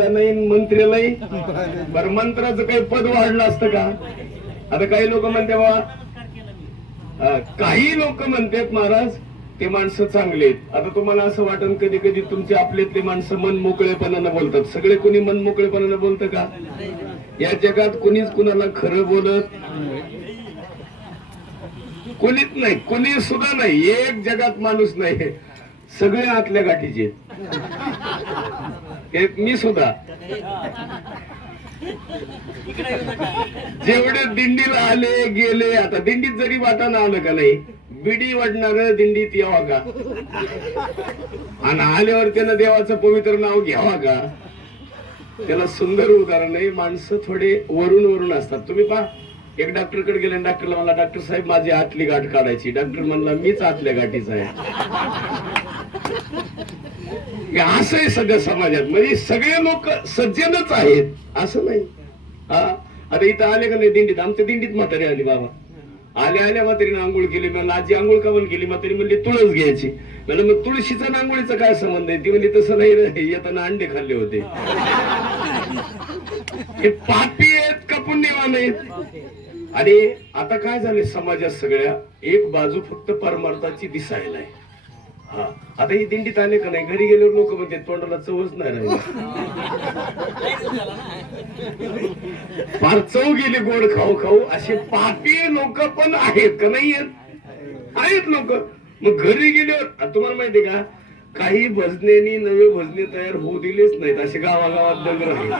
नाही मंत्र्यालाही बरं काही पद वाढलं असतं का? आता काही लोक म्हणते बाबा काही लोक म्हणतात महाराज ते माणसं चांगले आहेत. आता तुम्हाला असं वाटन कधी कधी तुमचे आपल्यातले माणसं मन मोकळेपणानं बोलतात. सगळे कोणी मन मोकळेपणानं बोलतं का? या जगात कोणीच कुणाला खरं बोलत कोणीच नाही कोणी सुद्धा नाही. एक जगात माणूस नाही. सगळे आतल्या गाठीचे आहेत. हे मी सुद्धा. जेवढे दिंडीला आले गेले आता दिंडीत जरी वाटाणा आलं का नाही बिडी वाटणार दिंडीत यावा का? आणि आल्यावर त्यानं देवाचं पवित्र नाव घ्यावा का? त्याला सुंदर उदाहरण आहे माणसं थोडे वरून वरून असतात. तुम्ही पहा एक डॉक्टरकडे गेले डॉक्टरला मला डॉक्टर साहेब माझी आतली गाठ काढायची. डॉक्टर म्हणला मीच आतल्या गाठीचा आहे. असं आहे सगळ्या समाजात. म्हणजे सगळे लोक सज्जनच आहेत. असं नाही. हा? आता इथं आले का नाही दिंडीत? आमच्या दिंडीत म्हातारी आली बाबा. आल्या आल्या म्हातारीने आंघोळ केली. मला आजी आंघोळ का केली? म्हातारी म्हणली तुळस घ्यायची. म्हणलं मग तुळशीचा आंघोळीचा काय संबंध आहे? ती म्हणली तसं नाही येताना अंडे खाल्ले होते. हे पापी आहेत का पुण्यवान आहेत? आणि आता काय झाले समाजात सगळ्या? एक बाजू फक्त परमार्थाची दिसायला आहे. हा. आता ही दिंडीत आले का नाही? घरी गेल्यावर लोक म्हणते तोंडाला चवच नाही राहिली. फार चव गेली गोड खाऊ खाऊ. असे पापी लोक पण आहेत का नाही? आहेत लोक. मग घरी गेल्यावर आता तुम्हाला माहितीये का? काही भजनेनी नवे भजने तयार होऊ दिलेच नाहीत. असे गावागावात दंगर राहील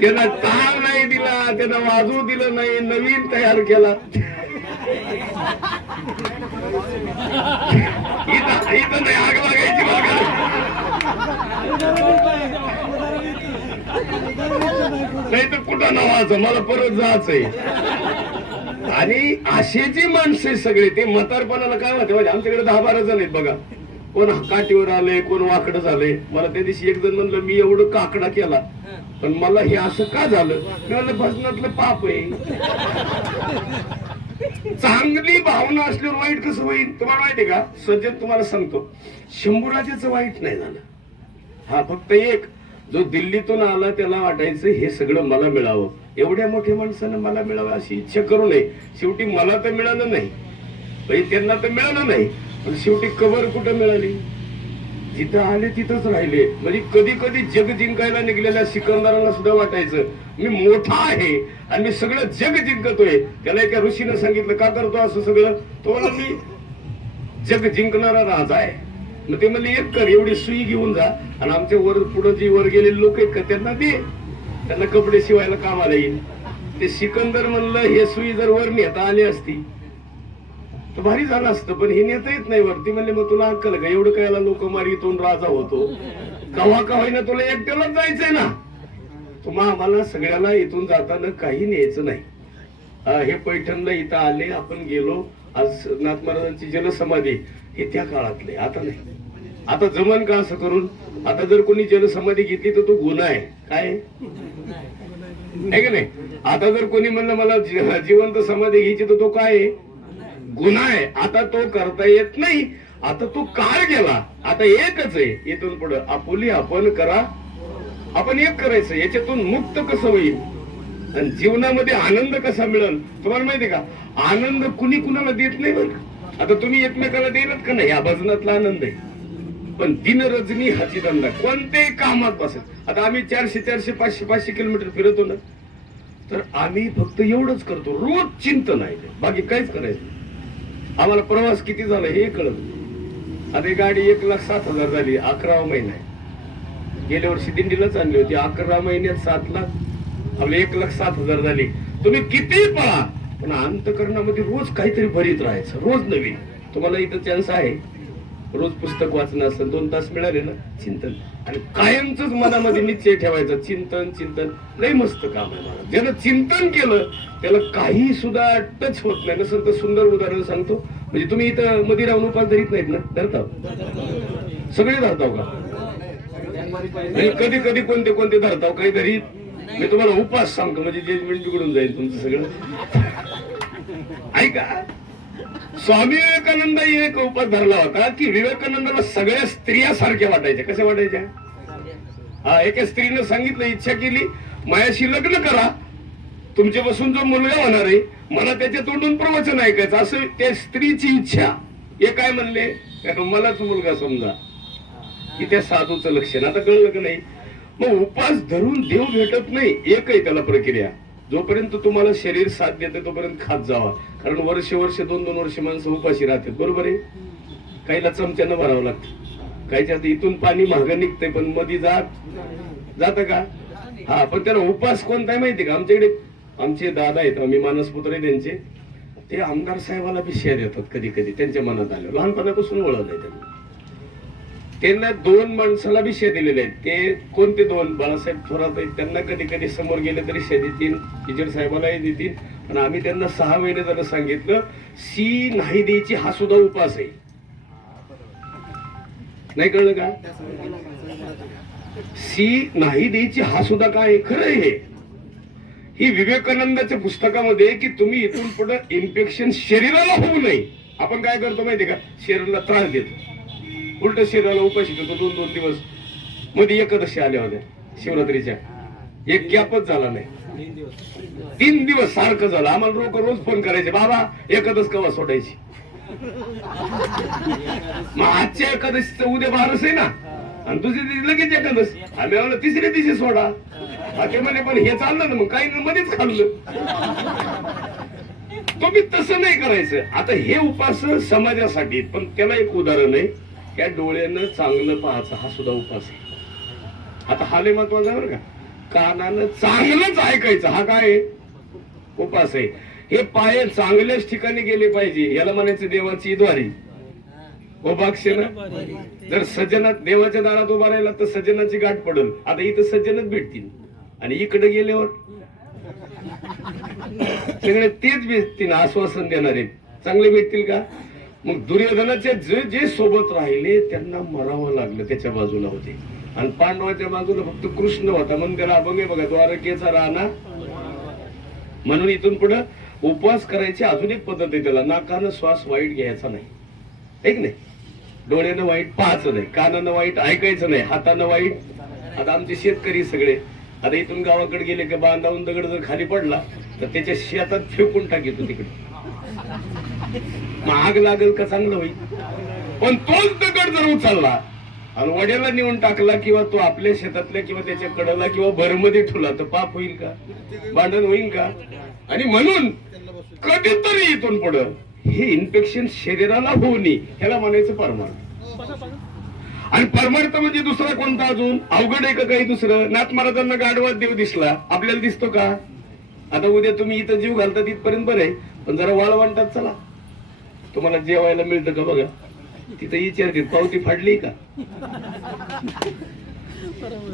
त्यांना टाळ नाही दिला त्यांना वाजवू दिलं नाही नवीन तयार केला. नाही आग लागायची नाही तर कुठं नावाचं मला परत जायचंय आणि असे जी माणसं आहेत सगळे ते म्हातारपणाला काय म्हणते म्हणजे आमच्याकडे दहा बारा जण आहेत बघा. कोण काठीवर आले कोण वाकडं झाले मला त्या दिवशी एक जण म्हणलं मी एवढं काकडा केला. पण मला हे असं का झालं? मी म्हणलं भजनातलं पाप आहे. चांगली भावना असल्यावर वाईट कसं होईल? तुम्हाला माहितीये का? सज्जन तुम्हाला सांगतो. शंभूराजेच वाईट नाही झालं. हा फक्त एक. जो दिल्लीतून आला त्याला वाटायचं हे सगळं मला मिळावं. एवढ्या मोठ्या माणसानं मला मिळावं अशी इच्छा करू नये. शेवटी मला तर मिळालं नाही. म्हणजे त्यांना तर मिळालं नाही. पण शेवटी कबर कुठं मिळाली? जिथं आले तिथंच राहिले. म्हणजे कधी कधी जग जिंकायला निघलेल्या सिकंदराला सुद्धा वाटायचं मी मोठा आहे आणि मी सगळं जग जिंकतोय. त्याला एका ऋषीनं सांगितलं का करतो असं सगळं? तो मी जग जिंकणारा राजा आहे. मग ते म्हणले एक कर एवढी सुई घेऊन जा आणि आमच्या वर पुढे जी वर गेलेले लोक आहेत का त्यांना दे. त्यांना कपडे शिवायला कामाला येईल. ते सिकंदर म्हणलं हे सुई जर वर नेता आली असती तर भारी झालं असतं पण हे नेता येत नाही वरती. म्हणले मग तुला अक्कल का? एवढं काय लोक मारीतून राजा होतो? कव्हा का होईना तुला एकट्यालाच जायचंय ना. तुम्हा आम्हाला सगळ्याला इथून जाताना काही न्यायचं नाही. हे पैठणला इथं आले आपण गेलो. आज नाथ महाराजांची जलसमाधी हे त्या काळातले आता नाही. आता जमन का असं करून? आता जर कोणी जलसमाधी घेतली तर तो गुन्हा आहे. काय? आहे? आहे का नाही? आता जर कोणी म्हणलं मला जिवंत समाधी घ्यायची तर तो काय आहे? गुन्हा आहे. आता तो करता येत नाही. आता तो काळ गेला. आता एकच आहे. इथून पुढे आपुली आपण करा. आपण एक करायचं. याच्यातून मुक्त कसं होईल? आणि जीवनामध्ये आनंद कसा मिळेल? तुम्हाला माहितीये का? आनंद कुणी कुणाला देत नाही बरं आता तुम्ही एकमेकाला देणार का नाही? या भजनातला आनंद आहे. पण दिन रजनी हाची धंदा कोणत्याही कामात बसत आता आम्ही चारशे चारशे पाचशे पाचशे किलोमीटर फिरतो ना. तर आम्ही फक्त एवढंच करतो. रोज चिंतन आहे. बाकी काहीच करायचं आम्हाला प्रवास किती झाला हे कळत आता गाडी एक लाख सात हजार झाली अकरा महिना. आहे गेल्या वर्षी दिंडीलाच आणली होती अकरा महिन्यात सात लाख आपले एक लाख सात हजार झाली. तुम्ही किती पळा पण अंतकरणामध्ये रोज काहीतरी भरीत राहायचं रोज नवीन. तुम्हाला इथं चान्स आहे. रोज पुस्तक वाचणं असेल दोन तास मिळाले ना चिंतन. आणि कायमच मनामध्ये निश्चय ठेवायचा. चिंतन चिंतन. लय मस्त काम आहे मला ज्यानं चिंतन केलं त्याला काही सुद्धा टच होत नाही. नसेल तर सुंदर उदाहरण सांगतो. म्हणजे तुम्ही इथं मध्ये राहून उपास धरीत नाहीत ना? धरताव सगळे धरताव का? म्हणजे कधी कधी कोणते कोणते धरताव? काही धरीत मी तुम्हाला उपास सांगतो. म्हणजे जजमेंट बिघडून जाईल तुमचं सगळं. ऐका. स्वामी विवेकानंद एक उपास धरला होता की विवेकानंदाला सगळ्या स्त्रिया सारख्या वाटायच्या. कशा वाटायच्या? हा एका स्त्रीनं सांगितलं इच्छा केली मायाशी लग्न करा. तुमच्यापासून जो मुलगा होणार आहे मला त्याच्या तोंडून प्रवचन ऐकायचं. असं त्या स्त्रीची इच्छा. हे काय म्हणले? कारण मलाच मुलगा समजा. की त्या साधूचं लक्षण. आता कळलं का नाही? मग उपास धरून देव भेटत नाही. एक आहे त्याला प्रक्रिया. जोपर्यंत तुम्हाला शरीर साथ देते तोपर्यंत खात जावा. कारण वर्ष वर्ष दोन दोन वर्ष माणसं उपाशी राहतात. बरोबर आहे? काहीला चमच्यानं भरावं लागतं. काहीच्या आता इथून पाणी महाग निघते पण मधी जात जात का? हा पण त्याला उपास कोणता आहे माहिती का? आमच्याकडे आमचे दादा आहेत आम्ही मानसपुत्र आहे त्यांचे. ते आमदार साहेबाला बी शेअर येतात कधी कधी त्यांच्या मनात आलं लहानपणापासून ओळखलंय त्यांना. त्यांना दोन माणसाला बी शे दिलेले आहेत. ते कोणते दोन? बाळासाहेब थोरात आहेत. त्यांना कधी कधी समोर गेले तरी शे देतील. टीचर साहेबालाही देतील. पण आम्ही त्यांना सहा महिने जरा सांगितलं सी नाही द्यायची हा सुद्धा उपास आहे. नाही कळलं का? सी नाही द्यायची हा सुद्धा काय आहे? खरं आहे हे. ही विवेकानंदाच्या पुस्तकामध्ये की तुम्ही इथून पुढे इन्फेक्शन शरीराला होऊ नये. आपण काय करतो माहितीये का? शरीराला त्रास देतो. उलट शरीराला उपाशी करतो दोन दोन दिवस. मध्ये एकादशी आल्या होत्या शिवरात्रीच्या. एक गॅपच झाला नाही. तीन दिवस सारखं झालं. आम्हाला लोक रोज फोन करायचे बाबा एकादश कवा सोडायची? मग आजच्या एकादशीचं उद्या बारस आहे ना. आणि दुसऱ्या दिवशी लगेच एकादस आम्ही म्हणलं तिसऱ्या दिवशी सोडा. ते म्हणे पण हे चाललं ना मग काही मध्येच खाल्लं. तुम्ही तसं नाही करायचं. आता हे उपास समाजासाठी पण त्याला एक उदाहरण आहे. त्या डोळ्यानं चांगलं पाहायचं हा सुद्धा उपास आहे. आता हा लय महत्त्वाचा आहे बरं का? कानानं चांगलंच ऐकायचं. हा काय आहे? उपास आहे. हे पाय चांगल्याच ठिकाणी गेले पाहिजे याला म्हणायचं देवाची द्वारी. हो, उपाक्षण जर सज्जनात देवाच्या दारात उभा राहिला तर सज्जनाची गाठ पडल. आता इथं सज्जनच भेटतील. आणि इकडे गेल्यावर? सगळे तेच भेटतील आश्वासन देणारे. चांगले भेटतील का? मग दुर्योधनाचे जे जे सोबत राहिले त्यांना मरावं लागलं त्याच्या बाजूला होते. आणि पांडवाच्या बाजूला फक्त कृष्ण होता. म्हणून त्याला अभंग बघा द्वारकेचा राणा. म्हणून इथून पुढे उपवास करायची अजून एक पद्धत आहे त्याला. नाकानं श्वास वाईट घ्यायचा नाही. एक नाही? डोळ्यानं वाईट पाहायचं नाही. कानानं वाईट ऐकायचं नाही. हातानं वाईट. आता आमचे शेतकरी सगळे. आता इथून गावाकडे गेले की बांधावून दगड जर खाली पडला तर त्याच्या शेतात फेकून टाकीतो तिकडे. महाग लागेल का चांगलं होईल? पण तोच दगड जर उचलला आणि वड्याला नेऊन टाकला किंवा तो आपल्या शेतातल्या किंवा त्याच्या कडला किंवा भरमध्ये ठुला तर पाप होईल का? भांडण होईल का? आणि म्हणून कधीतरी इथून पुढं हे इन्फेक्शन शरीराला होऊ नये ह्याला म्हणायचं परमार्थ. आणि परमार्थ म्हणजे दुसरा कोणता अजून? अवघड आहे का काही दुसरं? नाथ महाराजांना गाढवात देव दिसला. आपल्याला दिसतो का? आता उद्या तुम्ही इथं जीव घालता तिथपर्यंत बरं आहे. पण जरा वाळवंटात चला. तुम्हाला जेवायला मिळतं का बघा? तिथं विचारते पावती फाडली का?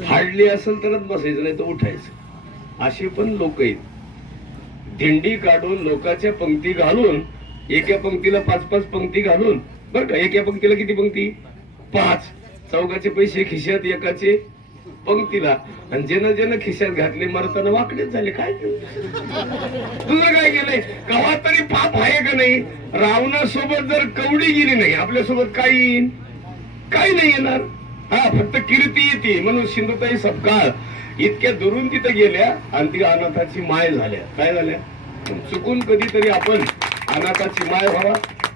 फाडली असेल तरच बसायचं नाही तर उठायचं. असे पण लोक आहेत. दिंडी काढून लोकांच्या पंक्ती घालून एका पंक्तीला पाच पाच पंक्ती घालून बरं का एका पंक्तीला किती पंक्ती? पाच. चौकाचे पैसे खिशात एकाचे पंक्तीला. आणि ज्यानं ज्यानं खिशात घातले मरताना वाकडेच झाले. काय तुझं काय केलंय? कवा तरी पाप आहे का नाही? रावणासोबत जर कवडी गेली नाही आपल्यासोबत काय येईल काही नाही येणार? हा फक्त कीर्ती येते. म्हणून सिंधुताई सपकाळ. इतक्या दुरून तिथं गेल्या आणि ती अनाथाची माय झाल्या. काय झाल्या? चुकून कधीतरी आपण अनाथाची माय व्हावा.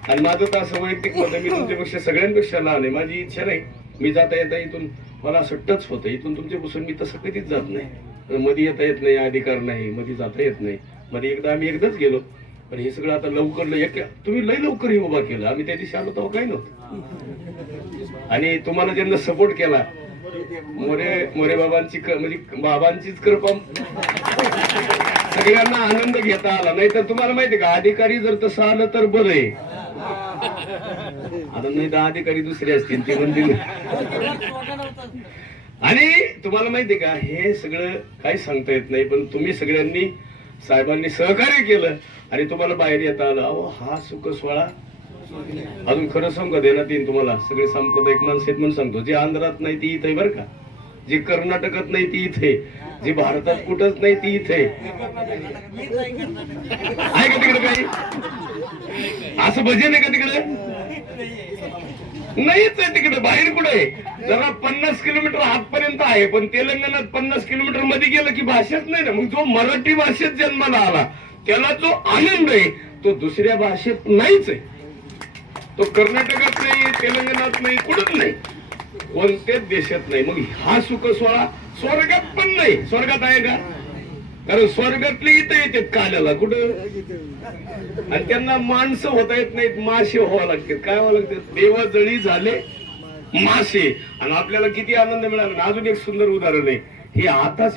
आणि माझं तर असं वैयक्तिक मत मी तुमच्यापेक्षा सगळ्यांपेक्षा लहान आहे. माझी इच्छा नाही. मी जाता येता इथून मला असं टच होतं. इथून तुमच्यापासून मी तसं कधीच जात नाही. मध्ये येता येत नाही अधिकार नाही मध्ये जाता येत नाही. मध्ये एकदा आम्ही एकदाच गेलो. पण हे सगळं आता लवकर एक तुम्ही लय लवकर हे उभा केलं. आम्ही त्या दिवशी आलो तेव्हा काही नव्हतं. आणि तुम्हाला ज्यांना सपोर्ट केला मोरे मोरे बाबांची म्हणजे बाबांचीच कृपा सगळ्यांना आनंद घेता आला. नाही तर तुम्हाला माहिती का अधिकारी जर तसं आलं तर बरं आहे. आता नाही तर अधिकारी दुसरे असतील ते म्हणतील आणि तुम्हाला माहिती का हे सगळं काही सांगता येत नाही पण तुम्ही सगळ्यांनी साहेबांनी सहकार्य केलं आणि तुम्हाला बाहेर येता आलं. अहो हा सुख सोहळा अजून खरं सांगू देण्यात येईल तुम्हाला. सगळे सांप्रदायिक माणसं आहेत म्हणून सांगतो. जे आंध्रात नाही ती इथे बरं का. जी कर्नाटकात नाही ती इथे जी भारतात कुठंच नाही ती इथे आहे का तिकडे काही? असं भजन आहे का तिकडे? नाहीच आहे तिकडे बाहेर कुठे? आहे जरा पन्नास किलोमीटर आतपर्यंत आहे पण तेलंगणात पन्नास किलोमीटरमध्ये गेलं की भाषाच नाही ना. मग जो मराठी भाषेत जन्माला आला त्याला जो आनंद आहे तो दुसऱ्या भाषेत नाहीच आहे. तो कर्नाटकात नाही तेलंगणात नाही कुठंच नाही. कोणत्याच देशात नाही. मग हा सुख सोहळा स्वर्गात पण नाही. स्वर्गात आहे का? अरे स्वर्गातले इथं येतात काल्याला कुठं? आणि त्यांना माणसं होता येत नाहीत मासे व्हावं लागतात. काय व्हावं लागतात? देवाजळी झाले मासे. आणि आपल्याला किती आनंद मिळाला. अजून एक सुंदर उदाहरण आहे. हे आताच